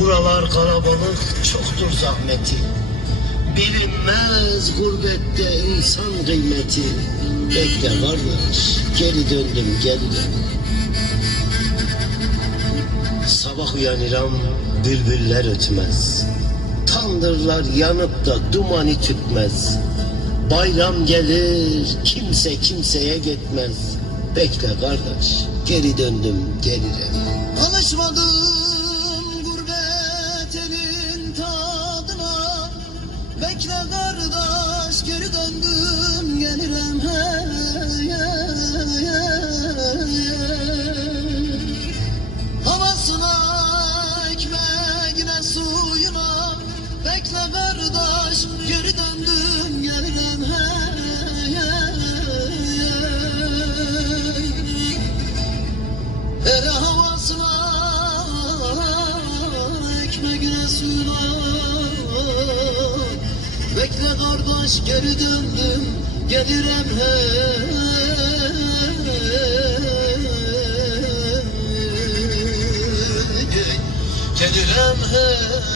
Buralar kalabalık çoktur zahmeti. Bilinmez gurbette insan kıymeti. Bekle kardeş geri döndüm döndüm. Sabah uyanıram bülbüller ötmez. Tandırlar yanıp da dumanı tütmez Bayram gelir kimse kimseye gitmez. Bekle kardeş geri döndüm geri döndüm Bekle kardeş geri döndüm gelirim hey, hey, hey. Havasına ekmeğine suyuna Bekle kardeş geri döndüm kardeş geri döndüm gelirim hey Gelirim hey